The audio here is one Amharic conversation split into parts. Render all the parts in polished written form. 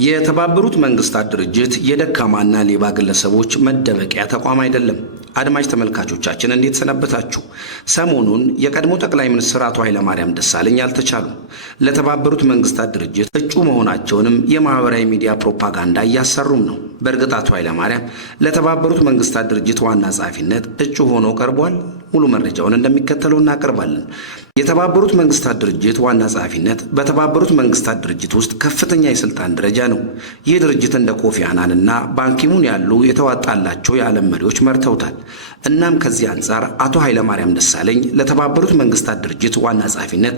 የተባበሩት መንግስታት ድርጅት የደካማና ሌባ ግለሰቦች መደበቂያ ተቋም አይደለም። አድማጭ ተመልካቾቻችን እንዴት ሰነበታችሁ? ሰሞኑን የቀድሞ ጠቅላይ ሚኒስትር አቶ ኃይለማርያም ደሳለኝ አልተቻሉም። ለተባበሩት መንግስታት ድርጅት እጩ መሆናቸውንም የማህበራዊ ሚዲያ ፕሮፓጋንዳ እያሰሩም ነው። በእርግጥ አቶ ኃይለማርያም ለተባበሩት መንግስታት ድርጅት ዋና ጸሐፊነት እጩ ሆኖ ቀርቧል። ሙሉ መረጃውን እንደሚከተለው እናቀርባለን። የተባበሩት መንግስታት ድርጅት ዋና ጸሐፊነት በተባበሩት መንግስታት ድርጅት ውስጥ ከፍተኛ የስልጣን ደረጃ ነው። ይህ ድርጅት እንደ ኮፊ አናንና ባንኪሙን ያሉ የተዋጣላቸው የዓለም መሪዎች መርተውታል። እናም ከዚህ አንጻር አቶ ኃይለማርያም ደሳለኝ ለተባበሩት መንግስታት ድርጅት ዋና ጸሐፊነት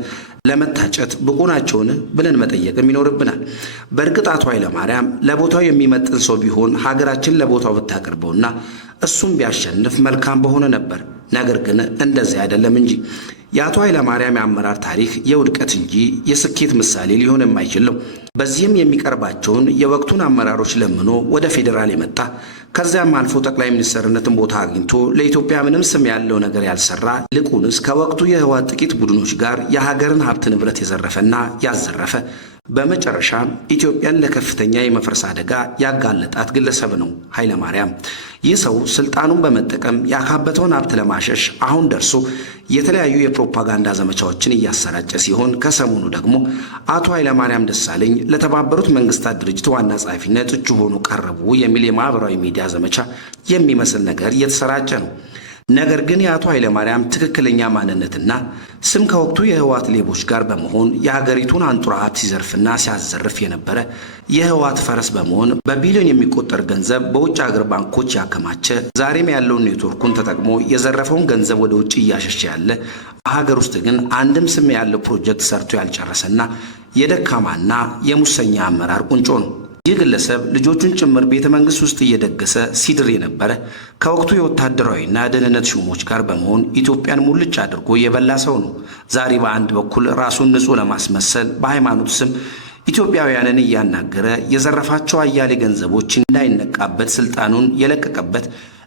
ለመታጨት ብቁ ናቸውን ብለን መጠየቅም ይኖርብናል። በእርግጥ አቶ ኃይለማርያም ለቦታው የሚመጥን ሰው ቢሆን ሀገራችን ለቦታው ብታቀርበውና እሱም ቢያሸንፍ መልካም በሆነ ነበር። ነገር ግን እንደዚህ አይደለም እንጂ የአቶ ኃይለማርያም የአመራር ታሪክ የውድቀት እንጂ የስኬት ምሳሌ ሊሆን የማይችል ነው። በዚህም የሚቀርባቸውን የወቅቱን አመራሮች ለምኖ ወደ ፌዴራል የመጣ ከዚያም አልፎ ጠቅላይ ሚኒስትርነትን ቦታ አግኝቶ ለኢትዮጵያ ምንም ስም ያለው ነገር ያልሰራ ይልቁንስ ከወቅቱ የህወሓት ጥቂት ቡድኖች ጋር የሀገርን ሀብት ንብረት የዘረፈና ያዘረፈ በመጨረሻም ኢትዮጵያን ለከፍተኛ የመፍረስ አደጋ ያጋለጣት ግለሰብ ነው ኃይለማርያም። ይህ ሰው ስልጣኑን በመጠቀም ያካበተውን ሀብት ለማሸሽ አሁን ደርሶ የተለያዩ የፕሮፓጋንዳ ዘመቻዎችን እያሰራጨ ሲሆን ከሰሞኑ ደግሞ አቶ ኃይለማርያም ደሳለኝ ለተባበሩት መንግስታት ድርጅት ዋና ጸሐፊነት እጩ ሆኖ ቀረቡ የሚል የማህበራዊ ሚዲያ ዘመቻ የሚመስል ነገር እየተሰራጨ ነው። ነገር ግን የአቶ ኃይለማርያም ትክክለኛ ማንነትና ስም ከወቅቱ የህወሓት ሌቦች ጋር በመሆን የሀገሪቱን አንጡራ ሀብት ሲዘርፍና ሲያዘርፍ የነበረ የህወሓት ፈረስ በመሆን በቢሊዮን የሚቆጠር ገንዘብ በውጭ ሀገር ባንኮች ያከማቸ ዛሬም ያለውን ኔትወርኩን ተጠቅሞ የዘረፈውን ገንዘብ ወደ ውጭ እያሸሸ ያለ ሀገር ውስጥ ግን አንድም ስም ያለው ፕሮጀክት ሰርቶ ያልጨረሰና የደካማና የሙሰኛ አመራር ቁንጮ ነው። ይህ ግለሰብ ልጆቹን ጭምር ቤተ መንግስት ውስጥ እየደገሰ ሲድር የነበረ ከወቅቱ የወታደራዊና ደህንነት ሹሞች ጋር በመሆን ኢትዮጵያን ሙልጭ አድርጎ የበላ ሰው ነው። ዛሬ በአንድ በኩል ራሱን ንጹህ ለማስመሰል በሃይማኖት ስም ኢትዮጵያውያንን እያናገረ የዘረፋቸው አያሌ ገንዘቦች እንዳይነቃበት ስልጣኑን የለቀቀበት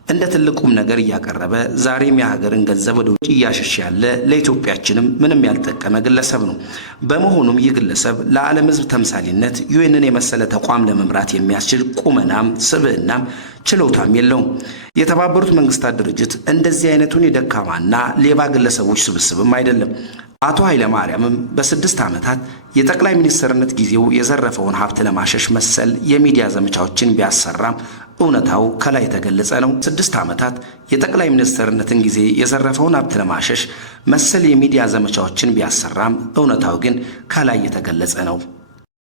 እንደ ትልቁም ነገር እያቀረበ ዛሬም የሀገርን ገንዘብ ወደ ውጭ እያሸሸ ያለ ለኢትዮጵያችንም ምንም ያልጠቀመ ግለሰብ ነው። በመሆኑም ይህ ግለሰብ ለዓለም ሕዝብ ተምሳሌነት ዩኤንን የመሰለ ተቋም ለመምራት የሚያስችል ቁመናም ስብዕናም ችሎታም የለውም። የተባበሩት መንግስታት ድርጅት እንደዚህ አይነቱን የደካማና ሌባ ግለሰቦች ስብስብም አይደለም። አቶ ኃይለማርያምም በ6 ዓመታት የጠቅላይ ሚኒስትርነት ጊዜው የዘረፈውን ሀብት ለማሸሽ መሰል የሚዲያ ዘመቻዎችን ቢያሰራም እውነታው ከላይ የተገለጸ ነው። 6 ዓመታት የጠቅላይ ሚኒስትርነትን ጊዜ የዘረፈውን ሀብት ለማሸሽ መሰል የሚዲያ ዘመቻዎችን ቢያሰራም እውነታው ግን ከላይ የተገለጸ ነው።